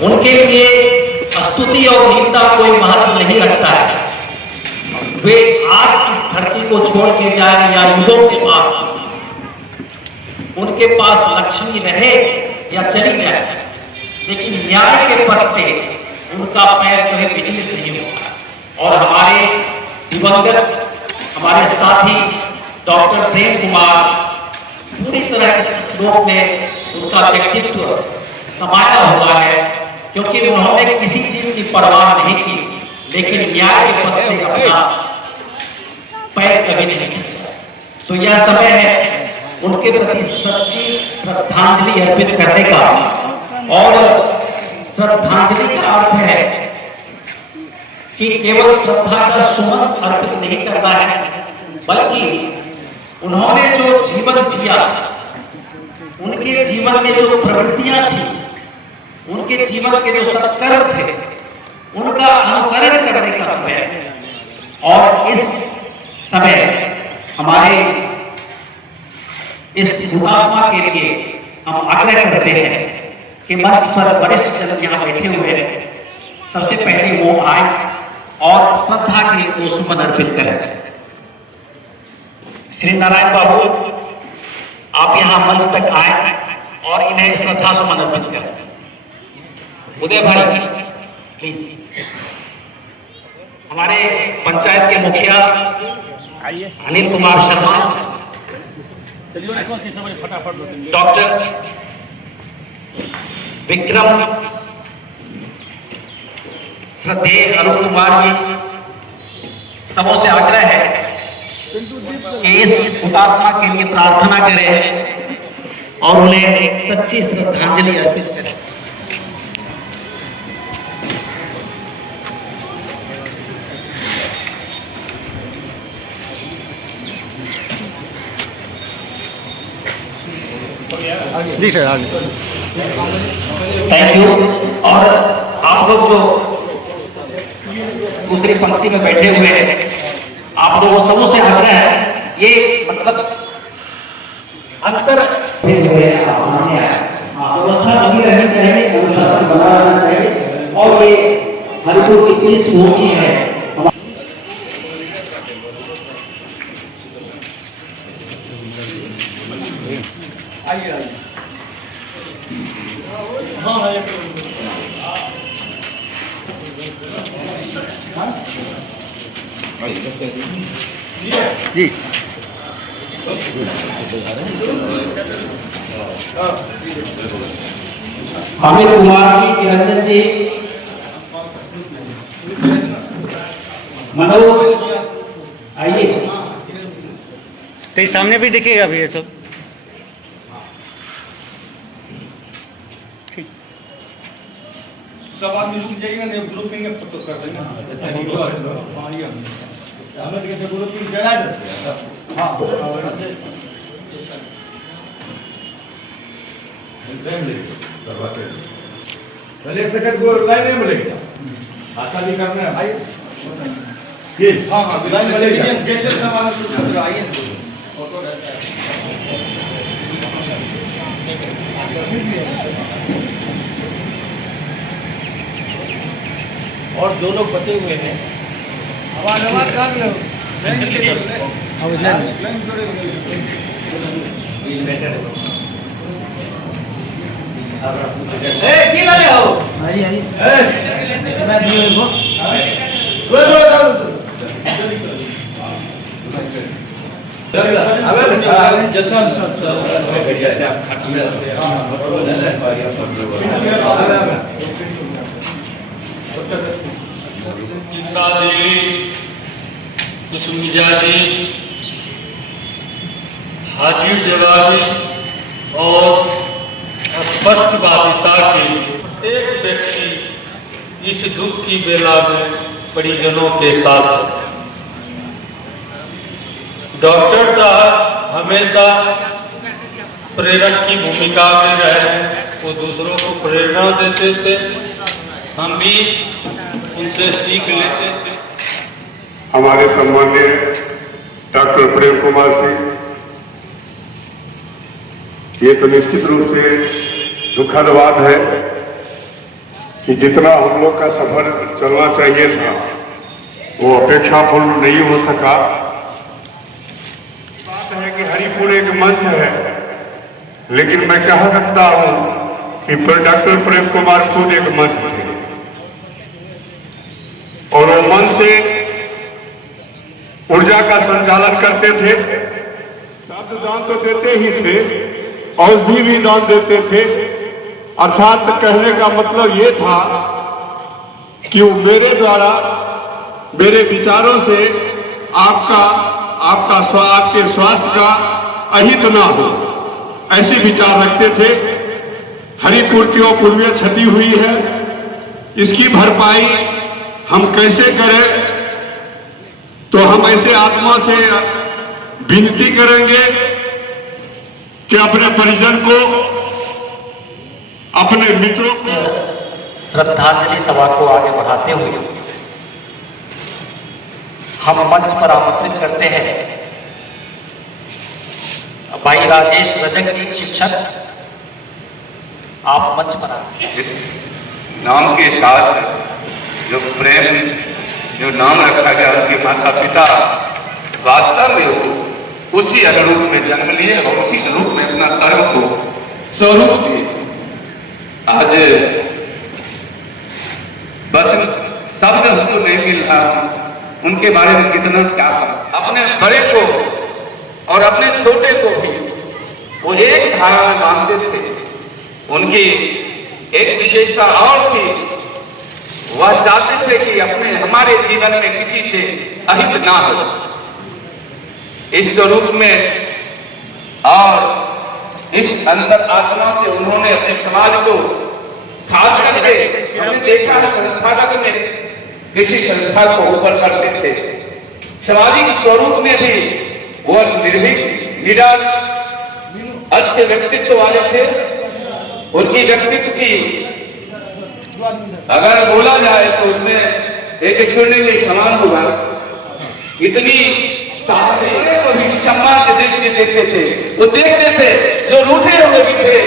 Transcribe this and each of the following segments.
उनके लिए स्तुति और निंदा कोई महत्व नहीं रखता है। वे आज इस धरती को छोड़ के जाए या युगों के बाद उनके पास लक्ष्मी रहे या चली जाए, लेकिन न्याय के पथ से उनका पैर कभी विचलित नहीं होगा। और हमारे दिवंगत हमारे साथी डॉक्टर प्रेम कुमार पूरी तरह इस श्लोक में उनका व्यक्तित्व समाया हुआ है, क्योंकि उन्होंने किसी चीज की परवाह नहीं की, लेकिन न्याय के पथ से अपना पैर कभी नहीं खींचा। तो यह समय है उनके प्रति सच्ची श्रद्धांजलि अर्पित करने का। और श्रद्धांजलि का अर्थ है कि केवल श्रद्धा का सुमन अर्पित नहीं करना है, बल्कि उन्होंने जो जीवन जिया, उनके जीवन में जो प्रवृत्तियां थी, उनके जीवन के जो सत्कर्म थे, उनका अनुकरण करने का समय है। और इस समय हमारे इस हुतात्मा के लिए हम आग्रह करते हैं कि मंच पर वरिष्ठ जन यहाँ बैठे हुए हैं, सबसे पहले वो आए और श्रद्धा के दो सुमन अर्पित करें। श्री नारायण बाबू, आप यहाँ मंच तक आए और इन्हें श्रद्धा सुमन अर्पित करें। उदय भाई प्लीज। हमारे पंचायत के मुखिया अनिल कुमार शर्मा, डॉक्टर विक्रम, श्रद्धेय अरुण कुमार जी, सबों से आग्रह है कि इस हुतात्मा के लिए प्रार्थना करें और उन्हें सच्ची श्रद्धांजलि अर्पित करें। जी सर, आगे। Thank you. और आप लोग जो दूसरी पंक्ति में बैठे हुए हैं, आप लोगों सबों से आग्रह है, ये मतलब अंतर व्यवस्था बनी रहनी चाहिए, अनुशासन बना रहना चाहिए, और ये हरिपुर की तीस भूमि है। आइए आइए। हाँ है जी। अमित कुमार जी, निरंजन जी, मनोज, आइए। तो सामने भी दिखेगा भी ये सब। सब आदमी रुक जाइएगा, नहीं ग्रुपिंग में फोटो कर देंगे। हमें तो ग्रुपिंग जगह देते हैं। हाँ पहले एक सेकंड को लाइन नहीं मिलेगी, आता भी करना है भाई। ये हाँ हाँ लाइन मिलेगी, जैसे सामान आइए फोटो रहता है। और जो लोग बचे हुए हैं आवाज काट लो, की वाले हो आइए आइए मैं दियो इनको चिंता देवी, कुसुमिजाजी, हाजिर जवाबी और स्पष्टवादिता के प्रत्येक व्यक्ति इस दुख की बेला में परिजनों के साथ है। डॉक्टर साहब हमेशा प्रेरक की भूमिका में रहे, वो दूसरों को प्रेरणा देते थे, हम भी उनसे सीख लेते थे। हमारे सम्माननीय डॉक्टर प्रेम कुमार जी, ये तो निश्चित रूप से दुखद बात है कि जितना हम लोग का सफर चलना चाहिए था वो अपेक्षापूर्ण नहीं हो सका। बात है कि हरिपुर एक मंच है, लेकिन मैं कह सकता हूं कि डॉक्टर प्रेम कुमार खुद एक मंच थे और वो मंच से ऊर्जा का संचालन करते थे। शब्द दान तो देते ही थे, औषधि भी दान देते थे। अर्थात कहने का मतलब ये था कि वो मेरे द्वारा मेरे विचारों से आपके स्वास्थ्य का अहित ना हो, ऐसे विचार रखते थे। हरिपुर की वो पूर्वीय क्षति हुई है, इसकी भरपाई हम कैसे करें, तो हम ऐसे आत्मा से विनती करेंगे कि अपने परिजन को, अपने मित्रों को श्रद्धांजलि सभा को आगे बढ़ाते हुए हम मंच पर आमंत्रित करते हैं भाई राजेश रजक जी, शिक्षक, आप मंच पर आए। इस नाम के साथ जो प्रेम, जो नाम रखा गया उनके माता पिता वास्तव में वो उसी अनुरूप में जन्म लिए और उसी रूप में अपना कर्म को स्वरूप दिए। आज वचन शब्द हमको नहीं मिल रहा, उनके बारे में कितना क्या कहा। अपने बड़े को और अपने छोटे को भी वो एक धारा में मानते थे। उनकी एक विशेषता और थी, वह चाहते थे कि अपने हमारे जीवन में किसी से अहित ना हो। इस स्वरूप में और इस अंतर आत्मा से उन्होंने अपने समाज को, खास करके हमने देखा है संस्थागत में किसी संस्था को ऊपर करते थे, सामाजिक स्वरूप में भी वह निर्भीक, निडर, अच्छे व्यक्तित्व वाले थे। उनकी व्यक्तित्व की अगर बोला जाए तो उसमें एक शून्य के समान होगा। इतनी साहसी को भी सम्मान के दृष्टि देखते थे, वो देखते थे जो रूठे हुए भी थे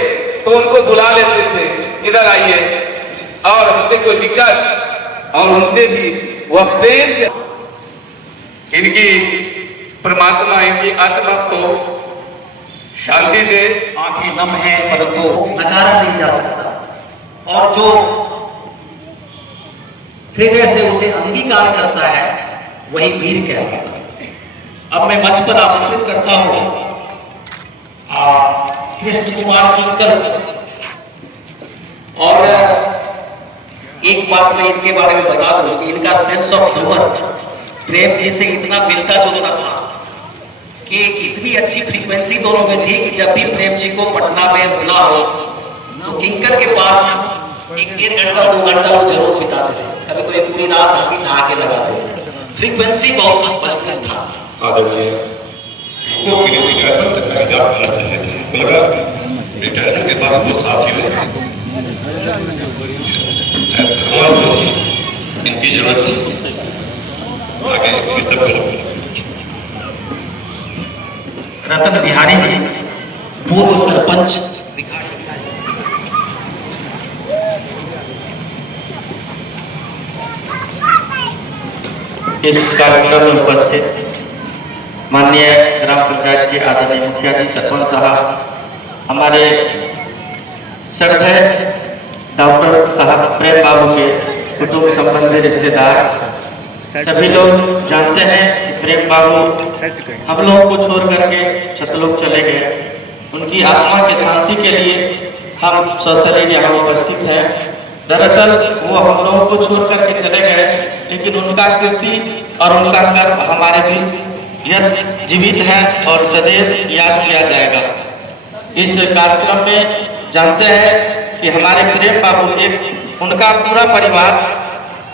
तो उनको बुला लेते थे, इधर आइए, और हमसे कोई दिक्कत, और उनसे भी वह प्रेम से इनकी परमात्मा इनकी आत्मा को शांति दे। आंखें नम है परंतु नकारा नहीं जा सकता, और जो हृदय से उसे अंगीकार करता है वही वीर कहलाता है। अब मैं मंच पर आमंत्रित करता हूं कृष्ण कुमार किंकर, और एक बात मैं इनके बारे में बता दूं कि इनका sense of humour Prem ji से इतना मिलता जुलता था कि इतनी अच्छी फ्रीक्वेंसी दोनों में थी कि जब भी प्रेम जी को पटना में मिला हो तो किंकर के पास एक घंटा 2 घंटा वो जरूर बिताते थे। कभी कोई पूरी रात हंसी नहा के लगाते थे। फ्रीक्वेंसी बहुत मजबूत था। आदरणीय को रिटायरमेंट के बाद वो साथी इनकी जरूरत थी आगे इस तरह। रतन बिहारी जी, पूर्व सरपंच, इस कार्यक्रम में उपस्थित माननीय ग्राम पंचायत के आदरणीय मुखिया जी, सरपंच साहब, हमारे श्रद्धेय डॉक्टर साहब प्रेम बाबू के कुटुंब संबंधी रिश्तेदार, सभी लोग जानते हैं कि प्रेम बाबू हम लोगों को छोड़ करके सतलोक चले गए। उनकी आत्मा की शांति के लिए हम सशरीर यहाँ उपस्थित हैं। दरअसल वो हम लोगों को छोड़ करके चले गए, लेकिन उनका कीर्ति और उनका कर्म हमारे बीच यह जीवित है और सदैव याद किया जाएगा। इस कार्यक्रम में जानते हैं कि हमारे प्रेम बाबू, एक उनका पूरा परिवार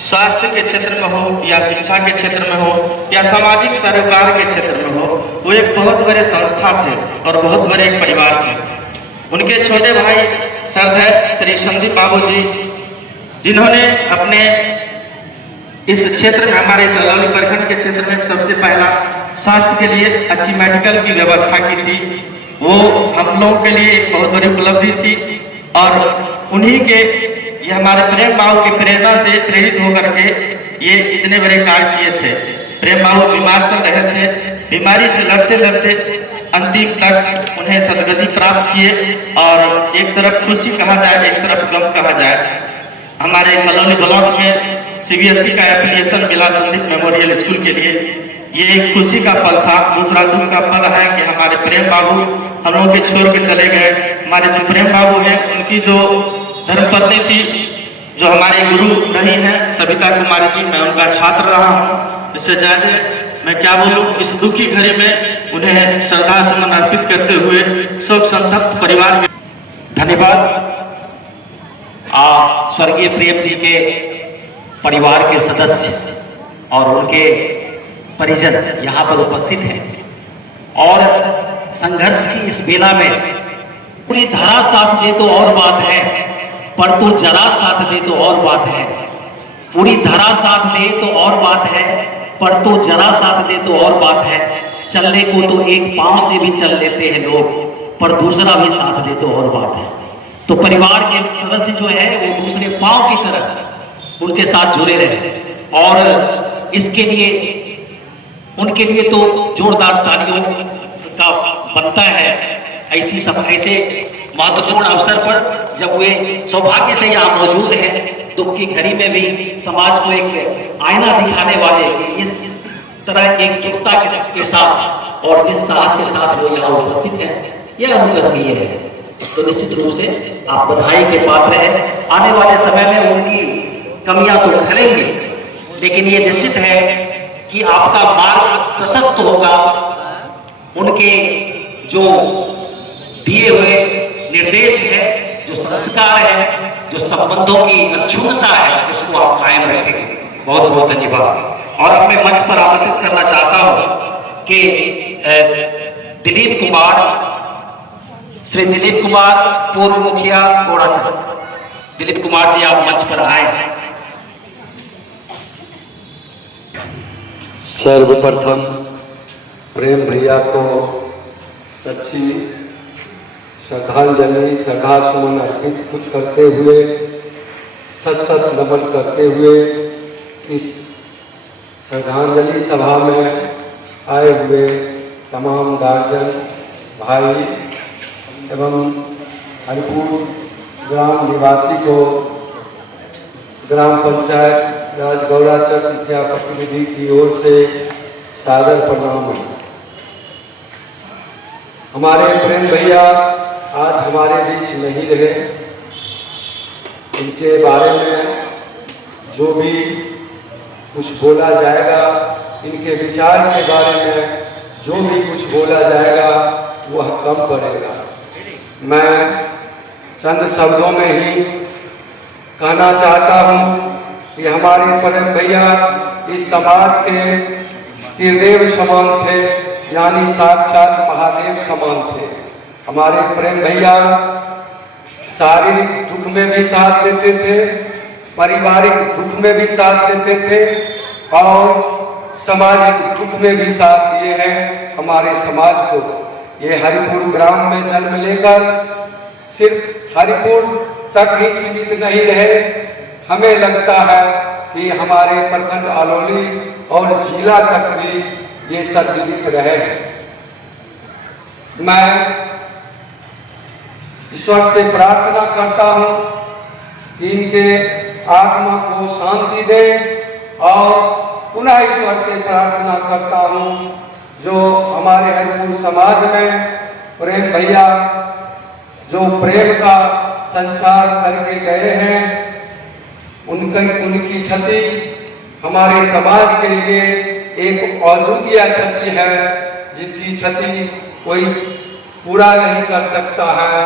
स्वास्थ्य के क्षेत्र में हो या शिक्षा के क्षेत्र में हो या सामाजिक सरोकार के क्षेत्र में हो, वो एक बहुत बड़े संस्था थे और बहुत बड़े एक परिवार थे। उनके छोटे भाई श्रद्धेय श्री संदीप बाबू जी, जिन्होंने अपने इस क्षेत्र में, हमारे चंदौली प्रखंड के क्षेत्र में सबसे पहला स्वास्थ्य के लिए अच्छी मेडिकल की व्यवस्था की थी, वो हम लोगों के लिए एक बहुत बड़ी उपलब्धि थी। और उन्हीं के ये हमारे प्रेम बाबू की प्रेरणा से प्रेरित होकर के ये इतने बड़े कार्य किए थे। प्रेम बाबू बीमार चल रहे थे, बीमारी से लड़ते लड़ते अंतिम तक उन्हें सदगति प्राप्त किए। और एक तरफ खुशी कहा जाए, एक तरफ गम कहा जाए। हमारे कलोनी ब्लॉक में CBSE का एफिलिएशन मिला संदीप मेमोरियल स्कूल के लिए, ये एक खुशी का पल था। दूसरा दुख का पल है कि हमारे प्रेम बाबू हम लोगों के छोड़ के चले गए। हमारे जो प्रेम बाबू हैं, उनकी जो धर्मपत्नी थी, जो हमारे गुरु नहीं है, सविता कुमारी जी, मैं उनका छात्र रहा हूँ। इससे ज्यादा मैं क्या बोलूँ, इस दुखी घड़ी में उन्हें श्रद्धा सुमन अर्पित करते हुए सब संतप्त परिवार में धन्यवाद। स्वर्गीय प्रेम जी के परिवार के सदस्य और उनके परिजन यहाँ पर उपस्थित हैं और संघर्ष की इस बेला में पूरी धारा साथ दे तो और बात है, पर तो जरा साथ दे तो और बात है। पूरी धारा साथ दे तो और बात है, पर तो जरा साथ दे तो और बात है। चलने को तो एक पांव से भी चल लेते हैं लोग, पर दूसरा भी साथ दे तो और बात है। तो परिवार के सदस्य जो है वो दूसरे पांव की तरह उनके साथ जुड़े रहे और इसके लिए उनके लिए तो जोरदार तालियों का बनता है। ऐसे महत्वपूर्ण अवसर पर जब वे सौभाग्य से यहाँ मौजूद हैं, दुख की घड़ी में भी समाज को एक आईना दिखाने वाले इस तरह एकजुटता के साथ और जिस साहस के साथ वो यहाँ उपस्थित है, यह अनुकरणीय है। तो निश्चित रूप से आप बधाई के पात्र हैं। आने वाले समय में उनकी कमियां तो खलेंगी, लेकिन ये निश्चित है कि आपका मार्ग प्रशस्त होगा। उनके जो दिए हुए निर्देश है, जो संस्कार है, जो संबंधों की अक्षुण्णता है, उसको आप कायम रखेंगे। बहुत बहुत धन्यवाद। और अब मैं मंच पर आमंत्रित करना चाहता हूं कि दिलीप कुमार, श्री दिलीप कुमार, पूर्व मुखिया गोड़ाचल, दिलीप कुमार जी आप मंच पर आए हैं। सर्वप्रथम प्रेम भैया को सच्ची श्रद्धांजलि, श्रद्धासुमन अर्पित करते हुए, सत नमन करते हुए इस श्रद्धांजलि सभा में आए हुए तमाम गार्जियन भाई एवं हरिपुर ग्राम निवासी को ग्राम पंचायत राजगौड़ाचल मुखिया प्रतिनिधि की ओर से सादर प्रणाम है। हमारे प्रेम भैया आज हमारे बीच नहीं रहे। इनके बारे में जो भी कुछ बोला जाएगा, इनके विचार के बारे में जो भी कुछ बोला जाएगा वह कम पड़ेगा। मैं चंद शब्दों में ही कहना चाहता हूँ कि हमारे प्रेम भैया इस समाज के त्रिदेव समान थे, यानी साक्षात महादेव समान थे। हमारे प्रेम भैया शारीरिक दुख में भी साथ देते थे, पारिवारिक दुख में भी साथ देते थे और सामाजिक दुख में भी साथ दिए हैं हमारे समाज को। ये हरिपुर ग्राम में जन्म लेकर सिर्फ हरिपुर तक ही सीमित नहीं रहे। हमें लगता है कि हमारे प्रखंड अलौली और जिला तक भी ये सर्वविदित रहे हैं। मैं ईश्वर से प्रार्थना करता हूँ कि इनके आत्मा को शांति दे और पुनः ईश्वर से प्रार्थना करता हूँ जो हमारे हरिपुर समाज में प्रेम भैया जो प्रेम का संचार करके गए हैं, उनकी क्षति हमारे समाज के लिए एक अद्वितीय क्षति है, जिसकी क्षति कोई पूरा नहीं कर सकता है।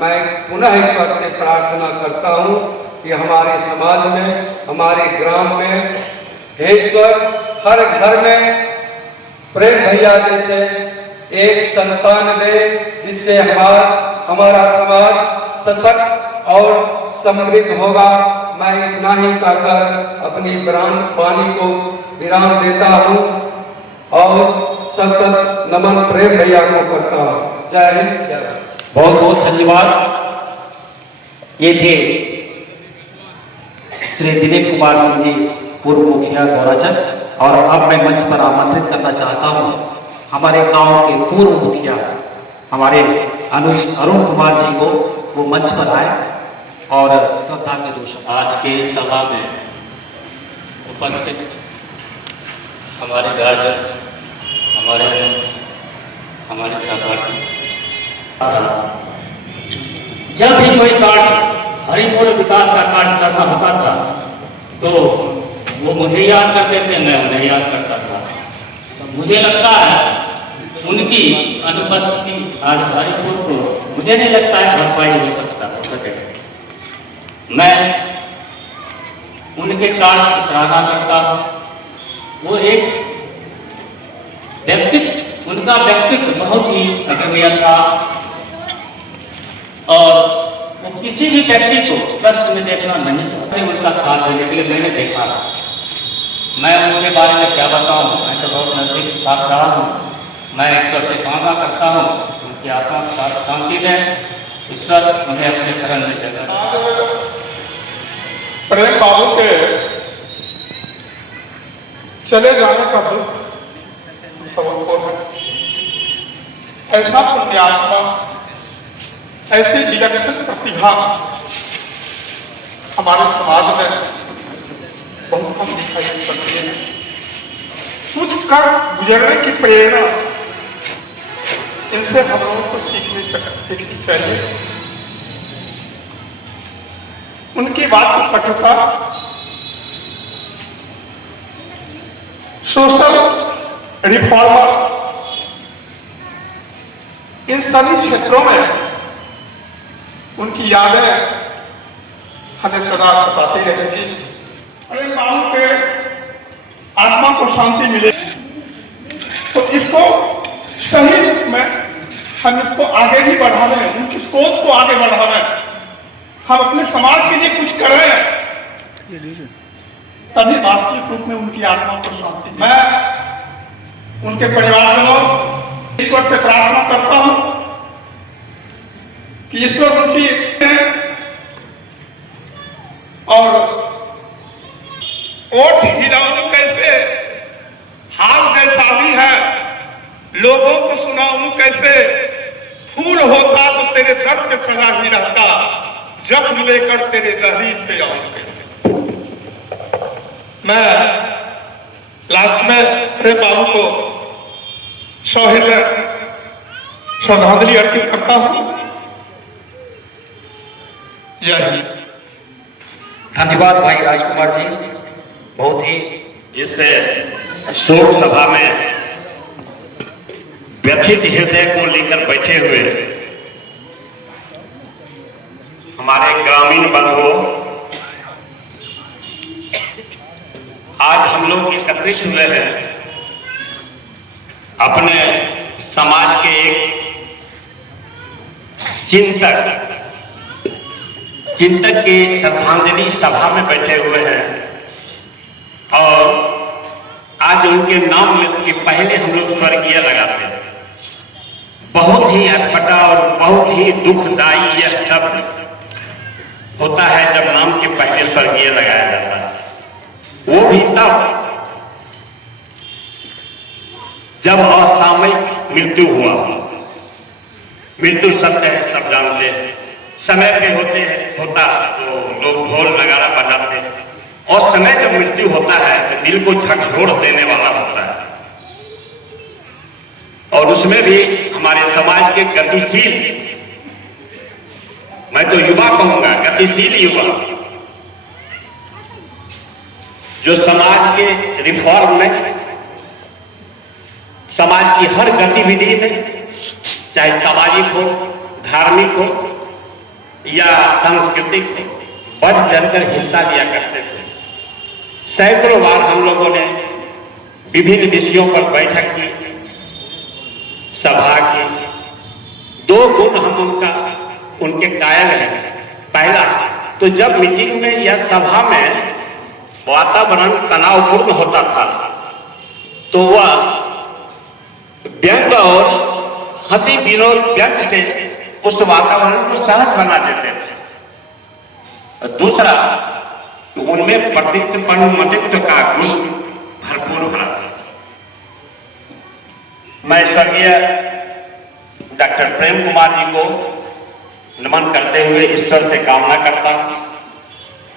मैं पुनः ईश्वर से प्रार्थना करता हूँ कि हमारे समाज में, हमारे ग्राम में हे ईश्वर हर घर में प्रेम भैया जैसे एक संतान दे, जिससे हमारा समाज सशक्त और समृद्ध होगा। मैं इतना ही कहकर अपनी वाणी को विराम देता हूँ और सशक्त नमन प्रेम भैया को करता हूँ। जय हिंद। बहुत बहुत धन्यवाद। ये थे श्री दिलीप कुमार सिंह जी पूर्व मुखिया गौराचंद, और अब मैं मंच पर आमंत्रित करना चाहता हूं हमारे गांव के पूर्व मुखिया हमारे अनुज अरुण कुमार जी को, वो मंच पर आए और श्रद्धा के दो शब्द। आज के सभा में उपस्थित हमारे गार्जियन, हमारे सहपाठी, जब भी कोई कार्य हरिपुर विकास का कार्य करना होता था तो वो मुझे याद करते थे, मैं उन्हें याद करता था। तो मुझे लगता है उनकी अनुपस्थिति आज हरिपुर को मुझे नहीं लगता है भरपाई हो सके। मैं उनके कार्य की सराहना करता हूँ। वो एक व्यक्तित्व, उनका व्यक्तित्व बहुत ही अग्रगण्य था और वो किसी भी व्यक्ति को कष्ट में देखना नहीं चाहते। उनका साथ देने के लिए मैंने देखा, मैं उनके बारे में क्या बताऊं, मैं तो बहुत नजदीक से साथ रहा हूँ। मैं ईश्वर से कामना करता हूँ उनकी आत्मा को साथ शांति दें, ईश्वर उन्हें अपने शरण में जगह। प्रेम बाबू के चले जाने का दुख सबको है। ऐसा पुण्यात्मा, ऐसी विलक्षण प्रतिभा हमारे समाज में बहुत कम दिखाई पड़ती है। कुछ कर गुजरने की प्रेरणा इनसे हम लोगों को सीखनी चाहिए। उनकी बात की कटुता, सोशल रिफॉर्मर, इन सभी क्षेत्रों में उनकी यादें हमें सदा सताती रहेगी। प्रेम बाबू के आत्मा को शांति मिले तो इसको सही रूप में हम इसको आगे भी बढ़ा रहे हैं, उनकी सोच को आगे बढ़ा रहे हैं। हम अपने समाज के लिए कुछ कर रहे हैं, तभी वास्तविक रूप में उनकी आत्मा को शांति। मैं उनके परिवारजनों, ईश्वर से प्रार्थना करता हूं कि ईश्वर उनकी और ओठ हिलाऊं कैसे, हाल जैसा भी है, लोगों को सुनाऊं कैसे, फूल होता तो तेरे दर पे सजा ही रहता, जख्म लेकर तेरे दहलीज पे आऊं कैसे। मैं लास्ट में प्रेम बाबू को श्रद्धांजलि अर्पित करता हूं। जय हिंद। धन्यवाद भाई राजकुमार जी, बहुत ही इस शोक सभा में व्यथित हृदय को लेकर बैठे हुए हमारे ग्रामीण बंधुओं, आज हम लोग एकत्रित हुए हैं अपने समाज के एक चिंतक के श्रद्धांजलि सभा में बैठे हुए हैं और आज उनके नाम के पहले हम लोग स्वर्गीय लगाते हैं। बहुत ही अटपटा और बहुत ही दुखदायी यह शब्द होता है जब नाम के पहले स्वर्गीय लगाया जाता है, वो भी तब जब असामयिक मृत्यु हुआ। मृत्यु सत्य है, सब जानते हैं। समय पे होता तो लोग ढोल नगारा बजाते, और समय जब मृत्यु होता है तो दिल को झकझोर देने वाला होता है। और उसमें भी हमारे समाज के गतिशील, मैं तो युवा कहूंगा, गतिशील युवा, जो समाज के रिफॉर्म में, समाज की हर गतिविधि में, चाहे सामाजिक हो, धार्मिक हो या सांस्कृतिक हो, बढ़ चढ़कर हिस्सा लिया करते थे। सैकड़ों बार हम लोगों ने विभिन्न विषयों पर बैठक की, सभा की। दो गुण हम उनके कायल हैं। पहला तो जब मीटिंग में या सभा में वातावरण तनावपूर्ण होता था तो वह व्यंग और हंसी विनोद व्यंग से उस वातावरण को सहज बना देते थे। दूसरा, तो उनमें प्रतित्वमतित्व का गुण भरपूर भरा था। मैं स्वर्गीय डॉक्टर प्रेम कुमार जी को नमन करते हुए ईश्वर से कामना करता हूं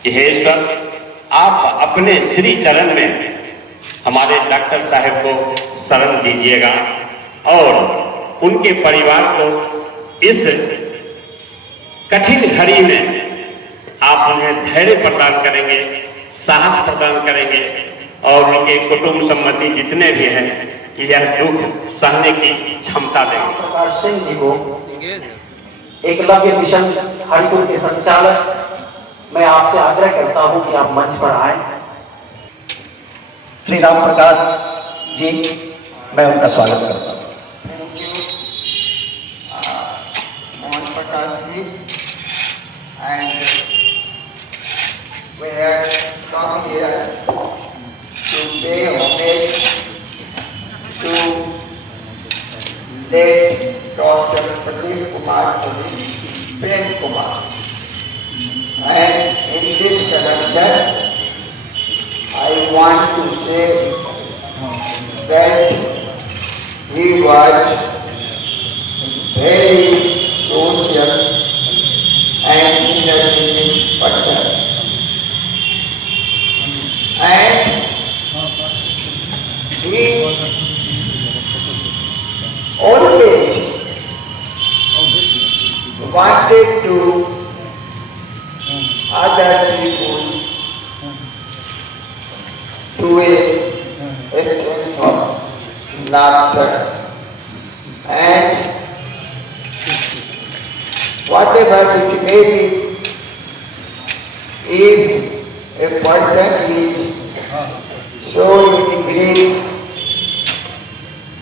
कि हे ईश्वर, आप अपने श्री चरण में हमारे डॉक्टर साहब को शरण दीजिएगा और उनके परिवार को इस कठिन घड़ी में आप उन्हें धैर्य प्रदान करेंगे, साहस प्रदान करेंगे और उनके कुटुंब संबंधी जितने भी हैं यह दुख सहने की क्षमता देंगे। प्रकाश सिंह जी को एकलव्य मिशन हरिपुर के संचालक मैं आपसे आग्रह करता हूं कि आप मंच पर आए। श्री राम प्रकाश जी, मैं उनका स्वागत करता हूं। Mohan Prakash ji, and we have come here to pay homage to late Dr. Pradeep Kumar Prem Kumar. And in this connection, I want to say that he was very social and energetic person. And he always wanted to other people to a extent of laughter. And whatever it may be, if a person is so grief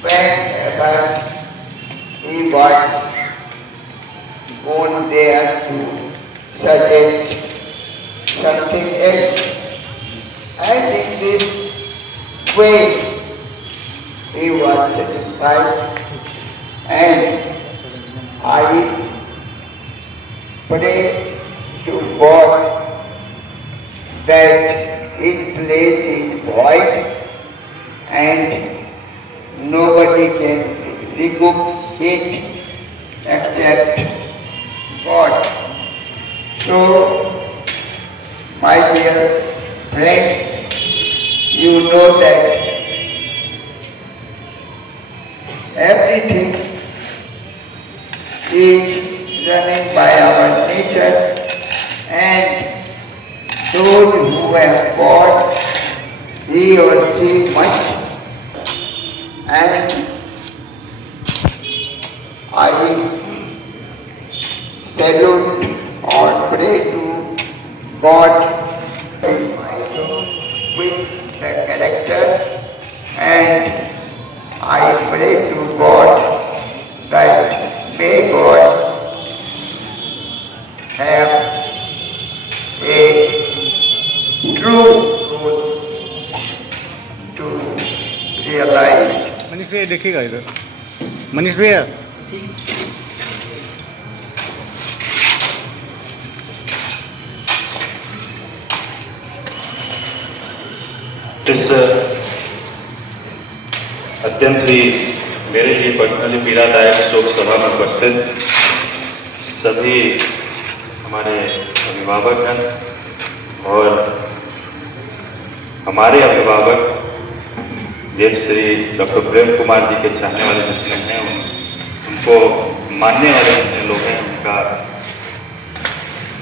whenever he was gone there to suggest something else, and in this way he was satisfied, and I pray to God that his place is void and nobody can remove it except God. So, my dear friends, you know that everything is running by our nature, and those who have got he or she much, and I salute or pray to God with the character, and I pray to God that may God have a true role to realize. Manish भैया देखिएगा इधर, मनीष भैया। इस अत्यंत ही मेरे लिए personally पीड़ादायक शोक सभा में उपस्थित सभी हमारे अभिभावकगण और हमारे अभिभावक देव श्री डॉक्टर प्रेम कुमार जी के चाहने वाले जितने हैं, उनको मानने वाले जितने लोग हैं, उनका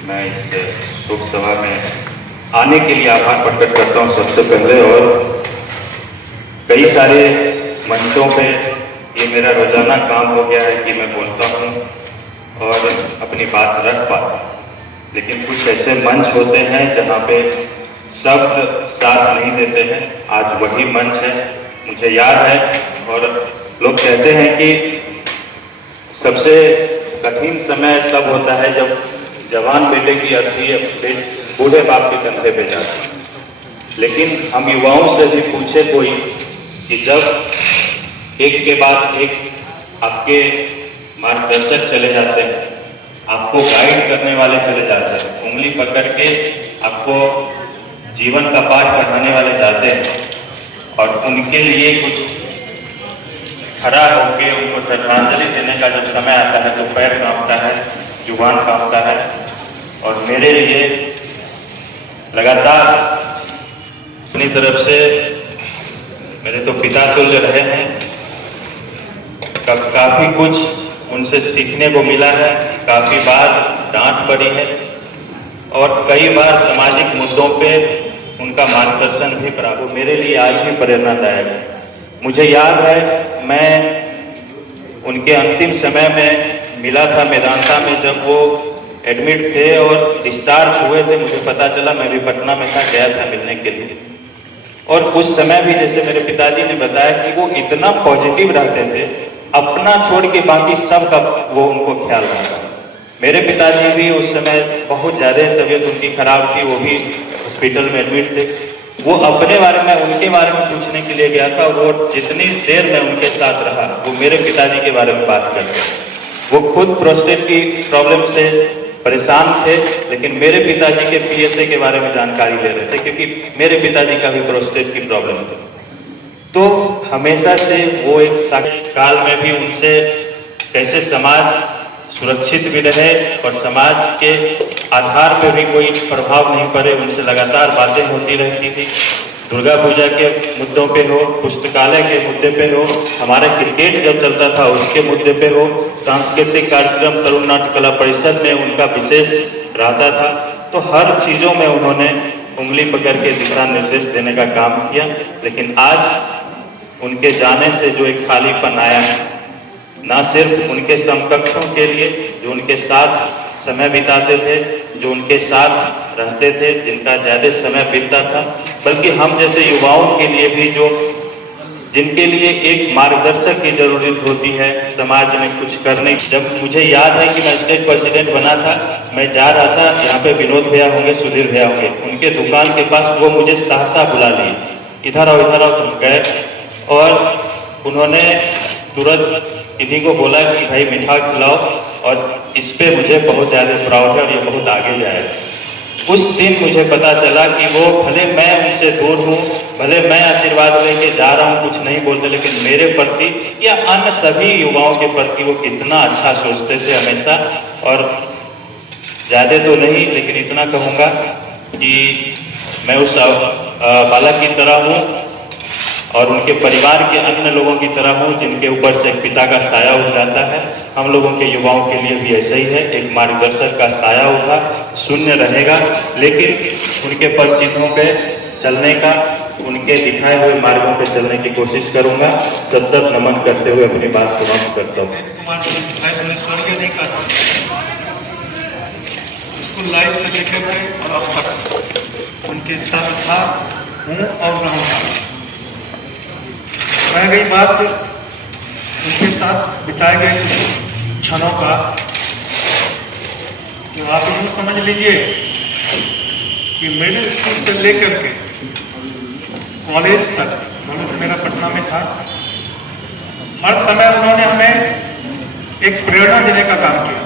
मैं इस शोक सभा में आने के लिए आभार प्रकट करता हूँ सबसे पहले। और कई सारे मंचों पे ये मेरा रोजाना काम हो गया है कि मैं बोलता हूँ और अपनी बात रख पाता हूँ, लेकिन कुछ ऐसे मंच होते हैं जहाँ पे शब्द साथ नहीं देते हैं। आज वही मंच है, मुझे याद है, और लोग कहते हैं कि सबसे कठिन समय तब होता है जब जवान बेटे की अर्थी बूढ़े बाप के कंधे पे जाती है। लेकिन हम युवाओं से भी पूछे कोई कि जब एक के बाद एक आपके मार्गदर्शक चले जाते हैं, आपको गाइड करने वाले चले जाते हैं, उंगली पकड़ के आपको जीवन का पाठ पढ़ाने वाले जाते हैं और उनके लिए कुछ खड़ा होकर उनको श्रद्धांजलि देने का जब समय आता है तो पैर कांपता है, जुबान कांपता है। और मेरे लिए लगातार अपनी तरफ से मेरे तो पिता तुल्य रहे हैं, काफ़ी कुछ उनसे सीखने को मिला है, काफ़ी बार डांट पड़ी है और कई बार सामाजिक मुद्दों पे उनका मार्गदर्शन भी प्राप्त मेरे लिए आज भी प्रेरणादायक है। मुझे याद है मैं उनके अंतिम समय में मिला था मेदांता में, जब वो एडमिट थे और डिस्चार्ज हुए थे। मुझे पता चला, मैं भी पटना में था, गया था मिलने के लिए। और उस समय भी जैसे मेरे पिताजी ने बताया कि वो इतना पॉजिटिव रहते थे, अपना छोड़ के बाकी सब का वो उनको ख्याल रखा। मेरे पिताजी भी उस समय बहुत ज़्यादा तबीयत उनकी खराब थी, वो भी हॉस्पिटल में एडमिट थे। वो अपने बारे में, उनके बारे में पूछने के लिए गया था। वो जितनी देर में उनके साथ रहा, वो मेरे पिताजी के बारे में बात करते। वो खुद प्रोस्टेट की प्रॉब्लम से परेशान थे, लेकिन मेरे पिताजी के PSA के बारे में जानकारी ले रहे थे, क्योंकि मेरे पिताजी का भी प्रोस्टेट की प्रॉब्लम थी। तो हमेशा से वो एक काल में भी उनसे कैसे समाज सुरक्षित भी रहे और समाज के आधार पर भी कोई प्रभाव नहीं पड़े, उनसे लगातार बातें होती रहती थी। दुर्गा पूजा के मुद्दों पे हो, पुस्तकालय के मुद्दे पे हो, हमारे क्रिकेट जब चलता था उसके मुद्दे पे हो, सांस्कृतिक कार्यक्रम तरुण नाट्य कला परिषद में उनका विशेष रहता था। तो हर चीज़ों में उन्होंने उंगली पकड़ के दिशा निर्देश देने का काम किया। लेकिन आज उनके जाने से जो एक खालीपन आया है, ना सिर्फ उनके समकक्षों के लिए जो उनके साथ समय बिताते थे, जो उनके साथ रहते थे, जिनका ज़्यादा समय बीतता था, बल्कि हम जैसे युवाओं के लिए भी जो जिनके लिए एक मार्गदर्शक की जरूरत होती है समाज में कुछ करने। जब मुझे याद है कि मैं स्टेट प्रेसिडेंट बना था, मैं जा रहा था, यहाँ पे विनोद भैया होंगे, सुधीर भैया होंगे, उनके दुकान के पास वो मुझे सहसा बुला लिए, इधर आओ तुम गए। और उन्होंने तुरंत इन्हीं को बोला कि भाई मीठा खिलाओ, और इस पे मुझे बहुत ज़्यादा प्राउड है और ये बहुत आगे जाएगा। उस दिन मुझे पता चला कि वो भले मैं उनसे दूर हूँ, भले मैं आशीर्वाद लेके जा रहा हूँ, कुछ नहीं बोलते, लेकिन मेरे प्रति या अन्य सभी युवाओं के प्रति वो कितना अच्छा सोचते थे हमेशा। और ज़्यादा तो नहीं, लेकिन इतना कहूँगा कि मैं उस बालक की तरह हूँ और उनके परिवार के अन्य लोगों की तरह हूँ, जिनके ऊपर से एक पिता का साया उठ जाता है। हम लोगों के युवाओं के लिए भी ऐसा ही है, एक मार्गदर्शक का साया उठा, शून्य रहेगा, लेकिन उनके पद चिन्हों पे चलने का, उनके दिखाए हुए मार्गों पे चलने की कोशिश करूँगा। सत नमन करते हुए अपनी बात समाप्त करता हूँ। इसको लाइव से देखे हुए और अब तक उनके साथ था, हूँ और रहूँगा। रह गई बात उनके साथ बिताए गए क्षणों का, तो आप यूँ समझ लीजिए कि मिडिल स्कूल से लेकर के कॉलेज तक, कॉलेज मेरा पटना में था, हर समय उन्होंने हमें एक प्रेरणा देने का काम किया।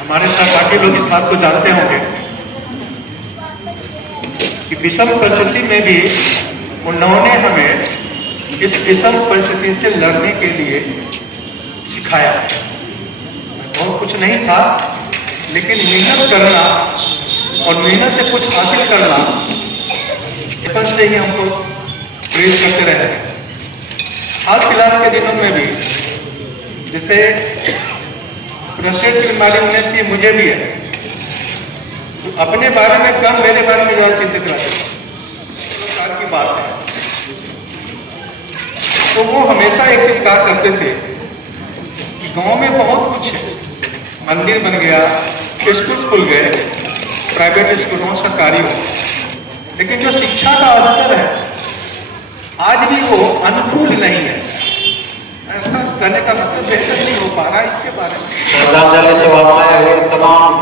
हमारे साथ बाकी लोग इस बात को जानते होंगे कि विषम परिस्थिति में भी उन्होंने हमें इस विषम परिस्थिति से लड़ने के लिए सिखाया। बहुत कुछ नहीं था, लेकिन मेहनत करना और मेहनत से कुछ हासिल करना, इस से ही हमको प्रेरित करते रहे। हाल फिलहाल के दिनों में भी जैसे प्रोस्टेट की बीमारी उन्हें थी, मुझे भी है, तो अपने बारे में कम, मेरे बारे में ज़्यादा चिंतित रहते की बात है। तो वो हमेशा एक चीज कहा करते थे कि गांव में बहुत कुछ है, मंदिर बन गया, स्कूल खुल गए, प्राइवेट स्कूल हो, सरकारी हो, लेकिन जो शिक्षा का स्तर है आज भी वो अनुकूल नहीं है। ऐसा करने का मतलब बेहतर नहीं हो पा रहा, इसके बारे में श्रद्धांजलि सभा में आए हुए तमाम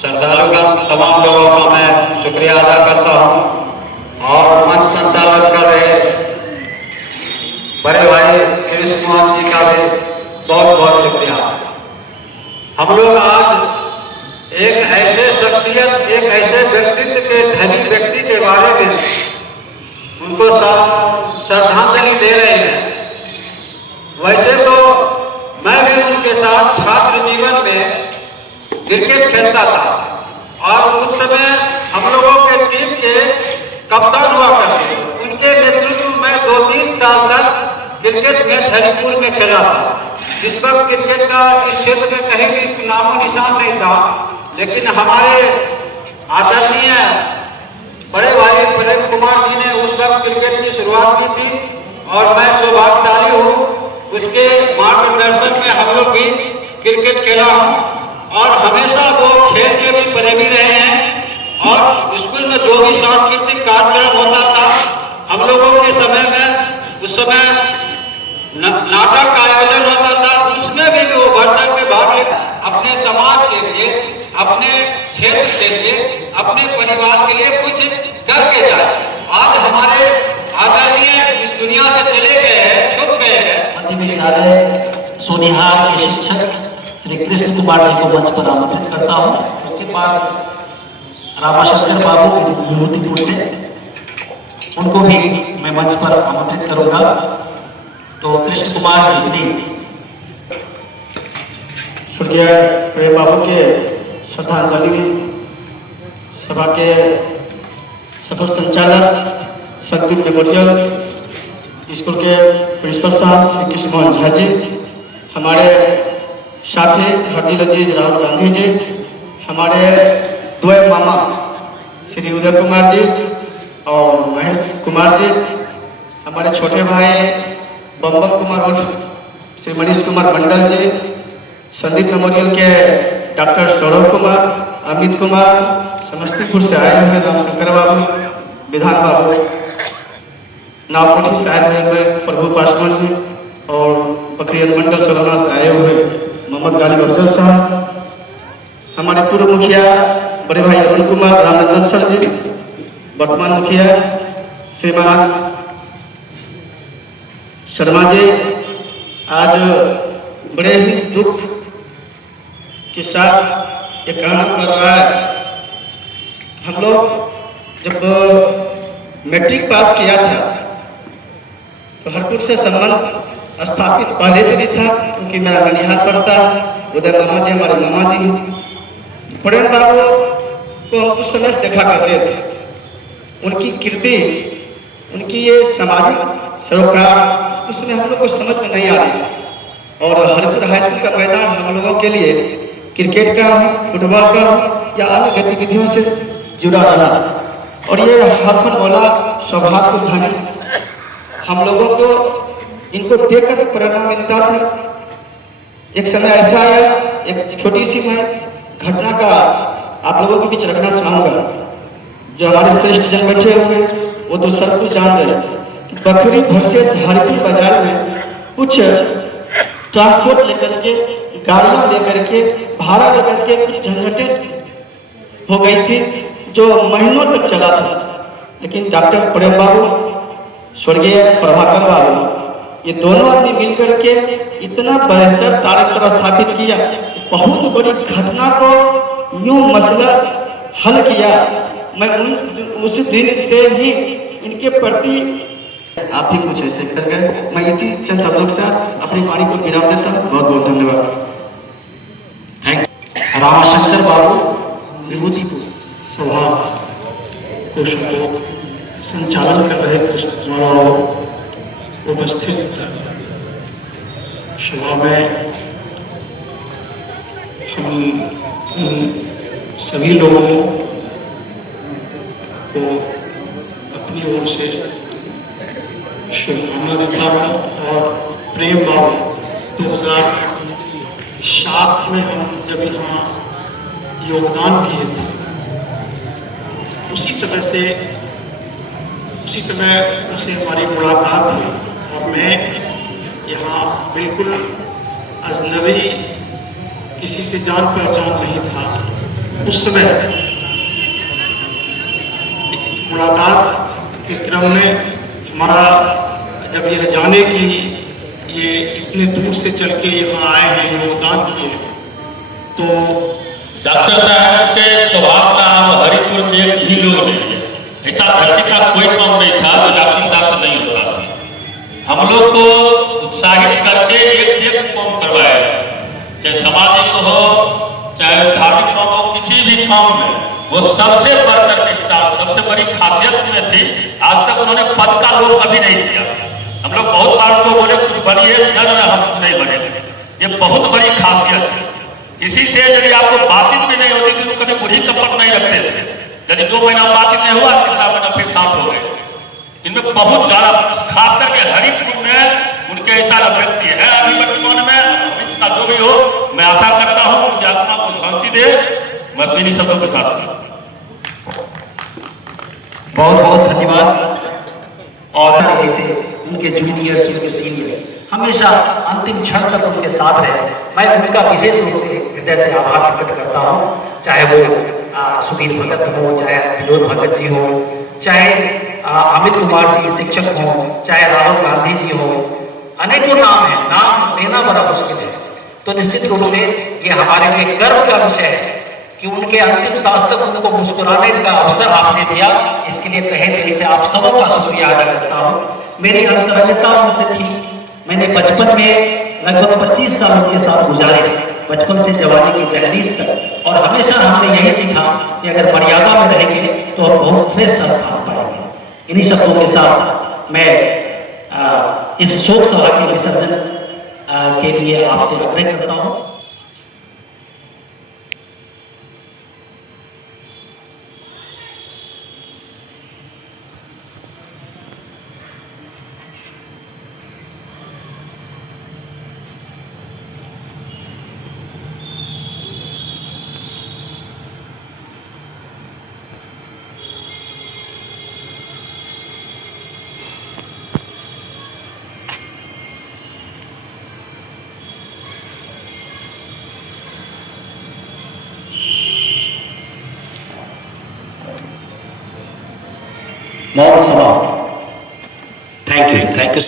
श्रद्धालुगण, तमाम लोगों का मैं शुक्रिया अदा करता हूँ। और मंच संचालन कर रहे बड़े भाई कृष्ण मोहन जी का भी बहुत बहुत शुक्रिया। हम लोग आज एक ऐसे शख्स शख्सियत, एक ऐसे व्यक्तित्व के धनी व्यक्ति के बारे में उनको श्रद्धांजलि दे रहे हैं। वैसे तो मैं भी उनके साथ छात्र जीवन में क्रिकेट खेलता था और उस समय हम लोगों के टीम के कप्तान हुआ करते थे। उनके नेतृत्व में 2-3 साल तक क्रिकेट मैच हरिपुर में खेला था। जिस वक्त क्रिकेट का इस क्षेत्र में कहीं भी नामो निशान नहीं था, लेकिन हमारे आदरणीय बड़े भाई प्रेम कुमार जी ने उस वक्त क्रिकेट की शुरुआत की थी और मैं सौभाग्यशाली हूँ उसके मार्गदर्शन में हम लोग भी क्रिकेट खेला हूँ और हमेशा वो खेल के भी प्रेमी रहे हैं। और स्कूल में जो भी सांस्कृतिक कार्यक्रम होता था हम लोगों के समय में, उस समय नाटक का आयोजन होता था, उसमें भी वो बढ़ चढ़ के भाग लेते। अपने समाज के लिए, अपने क्षेत्र के लिए, अपने परिवार के लिए कुछ करके जाए। आज हमारे आदरणीय इस दुनिया से चले गए हैं, छुप गए हैं। मध्य विद्यालय सोनिहार के शिक्षक श्री कृष्ण कुमार जी को मंच पर आमंत्रित करता हूँ। उसके बाद रामाशंकर बाबू विभूतिपुर से, उनको भी मैं मंच पर आमंत्रित करूंगा। तो कृष्ण कुमार जी प्लीज। स्वर्गीय प्रेम बाबू के श्रद्धांजलि सभा के सफल संचालक संदीप मेमोरियल स्कूल के प्रिंसिपल साहब श्री कृष्ण मोहन झा जी, हमारे साथी भट्टी लजीज राहुल गांधी जी, हमारे द्वय मामा श्री उदय कुमार जी और महेश कुमार जी, हमारे छोटे भाई बम्बम कुमार और श्री मनीष कुमार मंडल जी, संदीप मेमोरियल के डॉक्टर सौरभ कुमार, अमित कुमार, समस्तीपुर से आए हुए रामशंकर बाबू, विधान बाबू, नावकोठी से आए हुए प्रभु पासवान जी और बकरिया मंडल सलाना से आए हुए मोहम्मद गालिब अफजल साहब, हमारे पूर्व मुखिया बड़े भाई अरुण कुमार रामनंदन सर जी, वर्तमान मुखिया श्रीमान शर्मा जी। आज बड़े ही दुख के साथ एक काम कर रहा है। हम लोग जब मैट्रिक पास किया था तो हरपुर से संबंध स्थापित पहले से भी था, क्योंकि मेरा ननिहाल पड़ता है। उधर मामा जी हमारे मामा जी प्रेम बाबू को उस समय से देखा करते थे। उनकी कीर्ति, उनकी ये सामाजिक सरोकार उसमें हम लोग को समझ में नहीं आ रही थी। और हरपुर हाई स्कूल का मैदान हम लोगों के लिए क्रिकेट का, फुटबॉल का या अन्य गतिविधियों से जुड़ा रहा। और ये हरफन वाला सौभाग्य धनी हम लोगों को इनको देखकर प्रेरणा मिलता था। एक समय ऐसा आया, एक छोटी सी मैं घटना का आप लोगों के बीच रखना चाहूँगा। जो हमारे श्रेष्ठ जन बैठे हुए वो तो सब कुछ जान रहे। बकरी भरसे हरपुर बाजार में कुछ ट्रांसपोर्ट लेकर के, गाड़ियाँ लेकर के, भाड़ा लेकर के कुछ झंझटें हो गई थी जो महीनों तक चला था। लेकिन डॉक्टर प्रेम बाबू, स्वर्गीय प्रभाकर बाबू, ये दोनों आदमी मिलकर के इतना बेहतर कार्यक्रम स्थापित किया, बहुत बड़ी घटना को यूं मसला हल किया। मैं उस दिन से ही इनके प्रति आप भी कुछ ऐसे कर गए। मैं इसी चंद शब्दों के साथ अपनी वाणी को विराम देता हूँ। बहुत बहुत धन्यवाद। रामाशंकर बाबू विभूतिपुर सभा को संचालन कर रहे कृष्ण कुमार बाबू, उपस्थित सभा में हम सभी लोगों को अपनी ओर से शुभकामना देता हूँ। और प्रेम बाबू 2007 में हम जब यहाँ योगदान किए थे, उसी समय उनसे हमारी मुलाकात हुई और मैं यहाँ बिल्कुल अजनबी, किसी से जान पहचान नहीं था। उस समय मुलाकात के क्रम में हमारा जब यह जाने की ये इतने दूर से चल के यहाँ आए हैं, योगदान किए, तो डॉक्टर साहब के स्वभाव का लोग को उत्साहित करके एक से एक काम करवाया, चाहे सामाजिक हो चाहे धार्मिक काम हो, किसी भी काम में वो सबसे बढ़कर के स्टाफ, सबसे बड़ी खासियत में थी। आज तक उन्होंने पद का लोभ कभी नहीं किया। हम लोग बहुत बार लोग बोले कुछ बनिए, न हम कुछ नहीं बने। ये बहुत बड़ी खासियत थी। किसी से यदि आपको बातचीत भी नहीं होती थी तो कभी बुरी कपट नहीं रखते थे। यदि 2 महीना बातचीत नहीं हुआ, तीसरा महीना फिर शांत हो गए। इनमें बहुत ज्यादा, खास करके हरिपुर में उनके ऐसा व्यक्ति है अभी वर्तमान में, इसका जो भी हो, मैं आशा करता हूँ उनकी आत्मा को शांति दे। बस इन्हीं शब्दों के साथ बहुत बहुत धन्यवाद। और जैसे उनके जूनियर्स, उनके सीनियर्स हमेशा अंतिम क्षण तक उनके साथ रहे। मैं उनका विशेष रूप से हृदय से आभार प्रकट करता हूँ। चाहे वो सुधीर भगत हो, चाहे विनोद भगत जी हो, चाहे अमित कुमार जी शिक्षक हो, चाहे राहुल गांधी जी हो, अनेकों नाम है, नाम लेना बड़ा मुश्किल है। तो निश्चित रूप से ये हमारे लिए गर्व का विषय है कि उनके अंतिम सांस तक उनको मुस्कुराने का अवसर आपने दिया। इसके लिए तहे दिल से आप सबों का शुक्रिया अदा करता हूँ। मेरी अंतरंगता उनसे थी। मैंने बचपन में लगभग 25 साल उनके साथ गुजारे, बचपन से जवानी की दहलीज तक। और हमेशा हमने यही सीखा कि अगर मर्यादा में रहेंगे तो हम बहुत श्रेष्ठ स्थान पाएंगे। इन्हीं शब्दों के साथ मैं इस शोक सभा के विसर्जन के लिए आपसे आग्रह करता हूँ। मौन सभा। Thank you.